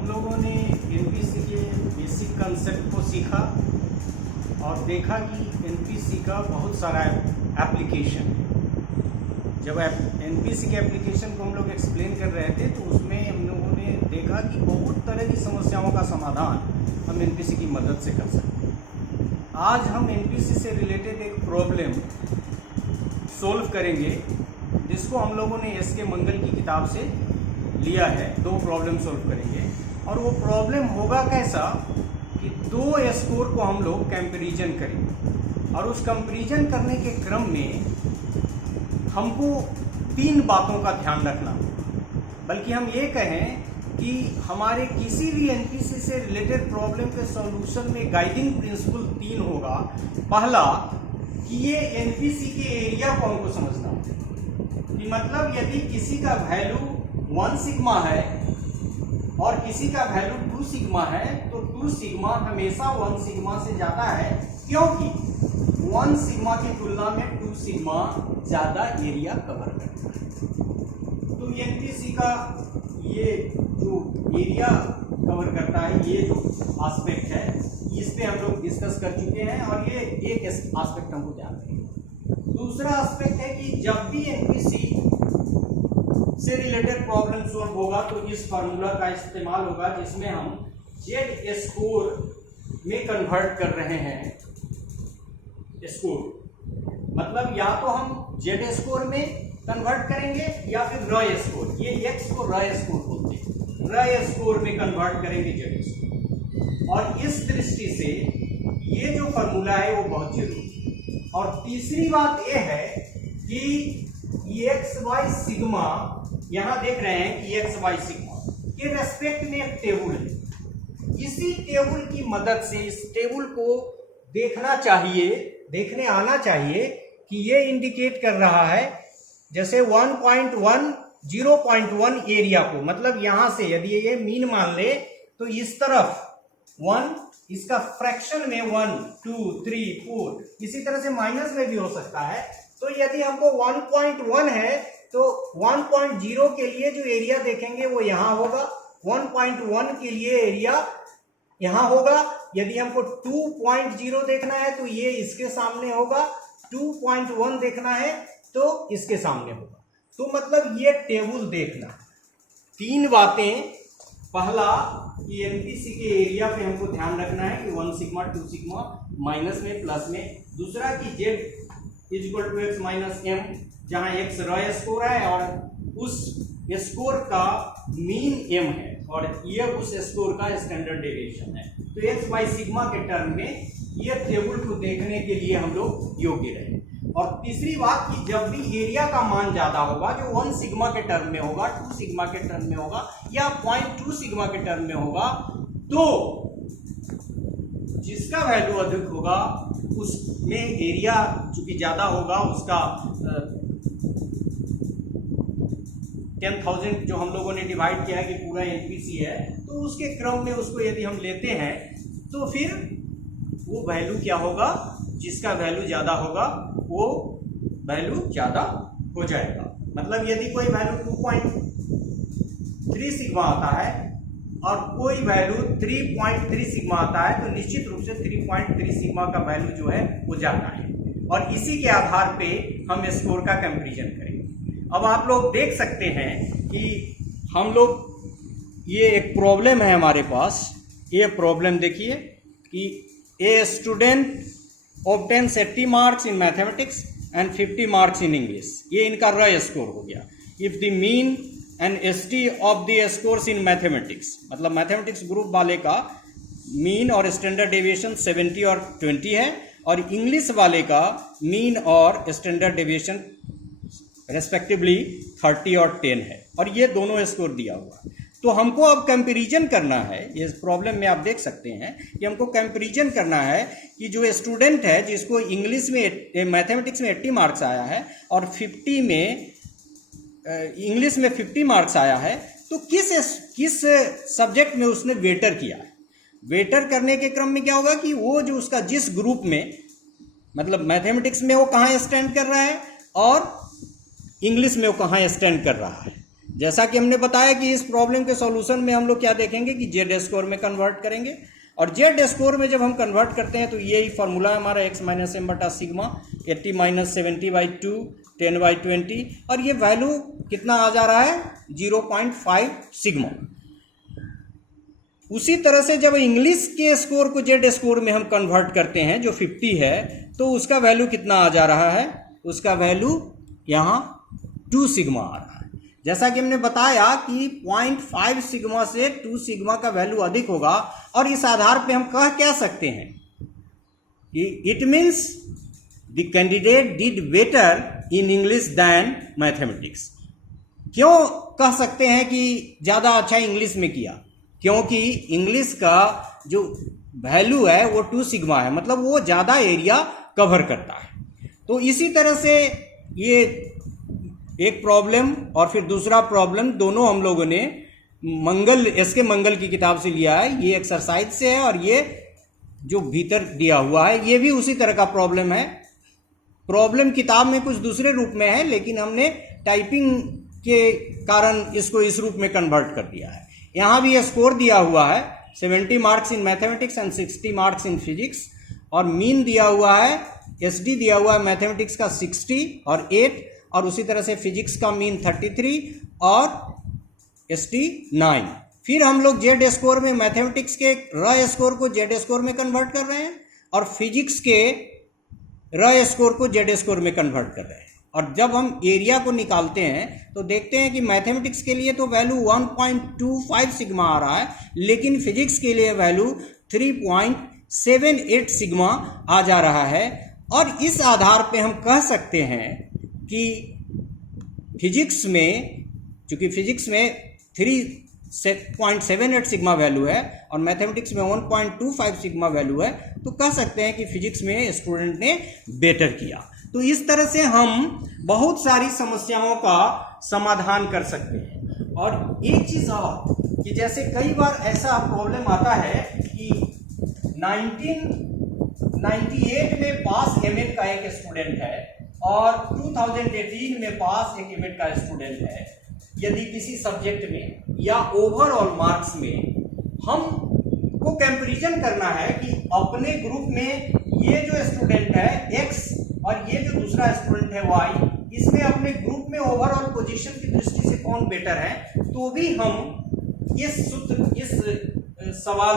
हम लोगों ने एनपीसी के बेसिक कंसेप्ट को सीखा और देखा कि एनपीसी का बहुत सारा एप्लीकेशन है। जब एनपीसी के एप्लीकेशन को हम लोग एक्सप्लेन कर रहे थे तो उसमें हम लोगों ने देखा कि बहुत तरह की समस्याओं का समाधान हम एनपीसी की मदद से कर सकते हैं। आज हम एनपीसी से रिलेटेड एक प्रॉब्लम सोल्व करेंगे जिसको हम लोगों ने एस के मंगल की किताब से लिया है। दो प्रॉब्लम सोल्व करेंगे और वो प्रॉब्लम होगा कैसा कि दो स्कोर को हम लोग कंपैरिजन करेंगे और उस कंपैरिजन करने के क्रम में हमको तीन बातों का ध्यान रखना, बल्कि हम ये कहें कि हमारे किसी भी एनपीसी से रिलेटेड प्रॉब्लम के सॉल्यूशन में गाइडिंग प्रिंसिपल तीन होगा। पहला कि ये एनपीसी के एरिया को हमको समझना होगा कि मतलब यदि किसी का वैल्यू 1 सिग्मा है और किसी का वैल्यू 2 सिग्मा है तो 2 सिग्मा हमेशा 1 सिग्मा से ज्यादा है, क्योंकि 1 सिग्मा की तुलना में 2 सिग्मा ज्यादा एरिया कवर करता है। तो एनपीसी का ये जो एरिया कवर करता है, ये जो एस्पेक्ट है, इस पे हम लोग डिस्कस कर चुके हैं और ये एक एस्पेक्ट हमको ध्यान रखिए। दूसरा एस्पेक्ट है कि जब भी एनपीसी से रिलेटेड प्रॉब्लम सॉल्व होगा तो इस फार्मूला का इस्तेमाल होगा जिसमें हम जेड स्कोर में कन्वर्ट कर रहे हैं। स्कोर मतलब या तो हम जेड स्कोर में कन्वर्ट करेंगे या फिर र स्कोर, ये एक्स को र स्कोर बोलते हैं, र स्कोर में कन्वर्ट करेंगे जेड स्कोर। और इस दृष्टि से ये जो फार्मूला है वो बहुत जरूरी है। और तीसरी बात यह है कि एक्स वाई सिग्मा, यहां देख रहे हैं कि एक्स वाई सिग्मा के रेस्पेक्ट में एक टेबल है। इसी टेबल की मदद से इस टेबल को देखना चाहिए, देखने आना चाहिए कि ये इंडिकेट कर रहा है जैसे 1.1 0.1 एरिया को, मतलब यहां से यदि ये मीन मान ले तो इस तरफ 1, इसका फ्रैक्शन में 1 2 3 4, इसी तरह से माइनस में भी हो सकता है। तो यदि हमको 1.1 है तो 1.0 के लिए जो एरिया देखेंगे वो यहां होगा, 1.1 के लिए एरिया यहां होगा। यदि हमको 2.0 देखना है तो ये इसके सामने होगा, 2.1 देखना है तो इसके सामने होगा। तो मतलब ये टेबल देखना। तीन बातें, पहला कि एनपीसी के एरिया पे हमको ध्यान रखना है कि 1 सिग्मा 2 सिग्मा माइनस में प्लस में। दूसरा कि Z is equal to X minus M, जहां एक्स रॉय स्कोर है और उस स्कोर का मीन एम है और ये उस स्कोर का स्टैंडर्ड डेविएशन है। तो एक्स वाई सिग्मा के टर्म में ये टेबल को देखने के लिए हम लोग योग्य रहे। और तीसरी बात कि जब भी एरिया का मान ज्यादा होगा, जो 1 सिग्मा के टर्म में होगा, 2 सिग्मा के टर्म में होगा या 0.2 सिग्मा के टर्म में होगा, तो जिसका वैल्यू अधिक होगा उसमें एरिया चूंकि ज्यादा होगा, उसका 10,000 जो हम लोगों ने डिवाइड किया है कि पूरा एनपीसी है, तो उसके क्रम में उसको यदि हम लेते हैं तो फिर वो वैल्यू क्या होगा, जिसका वैल्यू ज्यादा होगा वो वैल्यू ज्यादा हो जाएगा। मतलब यदि कोई वैल्यू 2.3 सिग्मा आता है और कोई वैल्यू 3.3 सिग्मा आता है तो निश्चित रूप से 3.3 सिग्मा का वैल्यू जो है वो ज्यादा है और इसी के आधार पे हम स्कोर का कंपैरिजन करेंगे। अब आप लोग देख सकते हैं कि हम लोग, ये एक प्रॉब्लम है हमारे पास। ये प्रॉब्लम देखिए कि a student obtains 80 marks in mathematics and 50 marks in English, ये इनका रॉय स्कोर हो गया। If the mean and ST of the scores in mathematics, मतलब मैथमेटिक्स ग्रुप वाले का मीन और स्टैंडर्ड डेविएशन 70 और 20 है और इंग्लिश वाले का मीन और स्टैंडर्ड डेविएशन रेस्पेक्टिवली 30 और 10 है और ये दोनों स्कोर दिया हुआ है। तो हमको अब कंपैरिजन करना है। ये प्रॉब्लम में आप देख सकते हैं कि हमको कंपैरिजन करना है कि जो स्टूडेंट है जिसको इंग्लिश में, मैथमेटिक्स में 80 मार्क्स आया है और 50 में इंग्लिश में 50 मार्क्स आया है, तो किस सब्जेक्ट में उसने वेटर किया है। वेटर करने के क्रम में क्या होगा कि वो जो उसका जिस ग्रुप में, मतलब मैथमेटिक्स में वो कहाँ स्टैंड कर रहा है और इंग्लिश में वो कहाँ स्टैंड कर रहा है। जैसा कि हमने बताया कि इस प्रॉब्लम के सॉल्यूशन में हम लोग क्या देखेंगे कि जेड स्कोर में कन्वर्ट करेंगे, और जेड स्कोर में जब हम कन्वर्ट करते हैं तो यही फॉर्मूला है हमारा x माइनस एम बटा सिग्मा 80 माइनस 70/2 10/20, और ये वैल्यू कितना आ जा रहा है 0.5 सिग्मा। उसी तरह से जब इंग्लिश के स्कोर को जेड स्कोर में हम कन्वर्ट करते हैं जो 50 है, तो उसका वैल्यू कितना आ जा रहा है, उसका वैल्यू यहाँ 2 सिग्मा आ रहा है। जैसा कि हमने बताया कि 0.5 सिग्मा से 2 सिग्मा का वैल्यू अधिक होगा, और इस आधार पे हम कह सकते हैं कि it means the candidate did better in English than mathematics. क्यों कह सकते हैं कि ज़्यादा अच्छा इंग्लिश में किया? क्योंकि इंग्लिश का जो वैल्यू है वो 2 सिग्मा है, मतलब वो ज़्यादा एरिया कवर करता है। तो इसी तरह से ये एक प्रॉब्लम और फिर दूसरा प्रॉब्लम दोनों हम लोगों ने एसके मंगल की किताब से लिया है। ये एक्सरसाइज से है, और ये जो भीतर दिया हुआ है ये भी उसी तरह का प्रॉब्लम है। प्रॉब्लम किताब में कुछ दूसरे रूप में है, लेकिन हमने टाइपिंग के कारण इसको इस रूप में कन्वर्ट कर दिया है। यहाँ भी ये स्कोर दिया हुआ है 70 marks in mathematics and 60 marks in physics, और मीन दिया हुआ है एसडी दिया हुआ है मैथमेटिक्स का 60 और 8, और उसी तरह से फिजिक्स का मीन 33 और एसडी 9। फिर हम लोग जेड स्कोर में मैथमेटिक्स के र स्कोर को जेड स्कोर में कन्वर्ट कर रहे हैं, और फिजिक्स के र स्कोर को जेड स्कोर में कन्वर्ट कर रहे हैं। और जब हम एरिया को निकालते हैं तो देखते हैं कि मैथमेटिक्स के लिए तो वैल्यू 1.25 सिग्मा आ रहा है, लेकिन फिजिक्स के लिए वैल्यू 3.78 सिग्मा आ जा रहा है। और इस आधार पे हम कह सकते हैं कि फिजिक्स में, चूंकि फिजिक्स में 3.78 सिग्मा वैल्यू है और मैथमेटिक्स में 1.25 सिग्मा वैल्यू है, तो कह सकते हैं कि फिजिक्स में स्टूडेंट ने बेटर किया। तो इस तरह से हम बहुत सारी समस्याओं का समाधान कर सकते हैं। और एक चीज और कि जैसे कई बार ऐसा प्रॉब्लम आता है कि 1998 में पास एमएड का एक स्टूडेंट है और 2018 में पास एक एमएड का स्टूडेंट है। यदि किसी सब्जेक्ट में या ओवरऑल मार्क्स में हम को कंपैरिजन करना है कि अपने ग्रुप में ये जो स्टूडेंट है एक्स और ये जो दूसरा स्टूडेंट है वाई, इसमें अपने ग्रुप में ओवरऑल पोजीशन की दृष्टि से कौन बेटर है, तो भी हम इस सवाल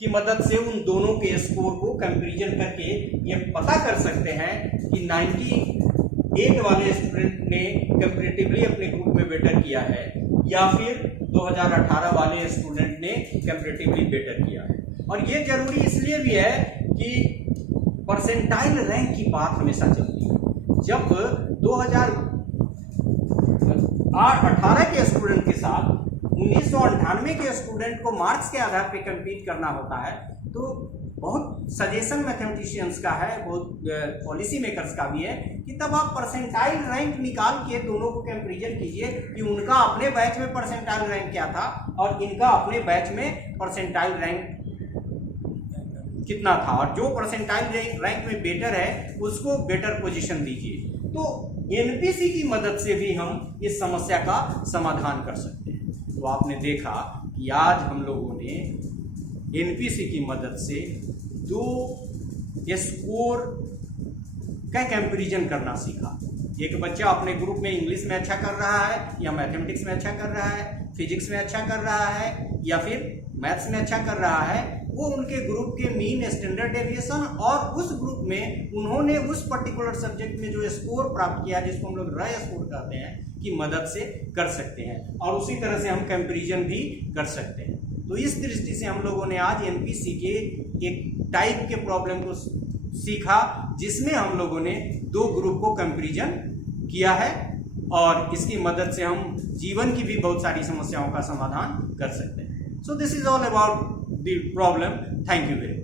की मदद से उन दोनों के स्कोर को कंपैरिजन करके ये पता कर सकते हैं कि 98 वाले स्टूडेंट ने कंपैरेटिवली अपने ग्रुप में बेटर किया है या फिर 2018 वाले स्टूडेंट ने कंपैरेटिवली बेटर किया है। और ये जरूरी इसलिए भी है कि परसेंटाइल रैंक की बात हमेशा चलती है। जब 2018 के स्टूडेंट के साथ 1998 के स्टूडेंट को मार्क्स के आधार पे compete करना होता है, तो बहुत सजेशन मैथमेटिशियंस का है, बहुत पॉलिसी मेकर्स का भी है कि तब आप परसेंटाइल रैंक निकाल के दोनों को कंपैरिजन कीजिए कि उनका अपने बैच में परसेंटाइल रैंक क्या था और इनका अपने बैच में परसेंटाइल रैंक कितना था, और जो परसेंटाइल रैंक में बेटर है उसको बेटर पोजीशन दीजिए। तो एनपीसी की मदद से भी हम इस समस्या का समाधान कर सकते हैं। तो आपने देखा कि आज हम लोगों ने एनपीसी की मदद से 2 स्कोर का कंपैरिजन करना सीखा। एक बच्चा अपने ग्रुप में इंग्लिश में अच्छा कर रहा है या मैथमेटिक्स में अच्छा कर रहा है, फिजिक्स में अच्छा कर रहा है या फिर मैथ्स में अच्छा कर रहा है, वो उनके ग्रुप के मीन स्टैंडर्ड डेविएशन और उस ग्रुप में उन्होंने उस पर्टिकुलर सब्जेक्ट में जो स्कोर प्राप्त किया, जिसको हम लोग राय स्कोर कहते हैं, की मदद से कर सकते हैं। और उसी तरह से हम कंपैरिजन भी कर सकते हैं। तो इस दृष्टि से हम लोगों ने आज एनपीसी के एक टाइप के प्रॉब्लम को सीखा जिसमें हम लोगों ने 2 ग्रुप को कंपैरिजन किया है, और इसकी मदद से हम जीवन की भी बहुत सारी समस्याओं का समाधान कर सकते हैं। So this is all about the problem. Thank you very much.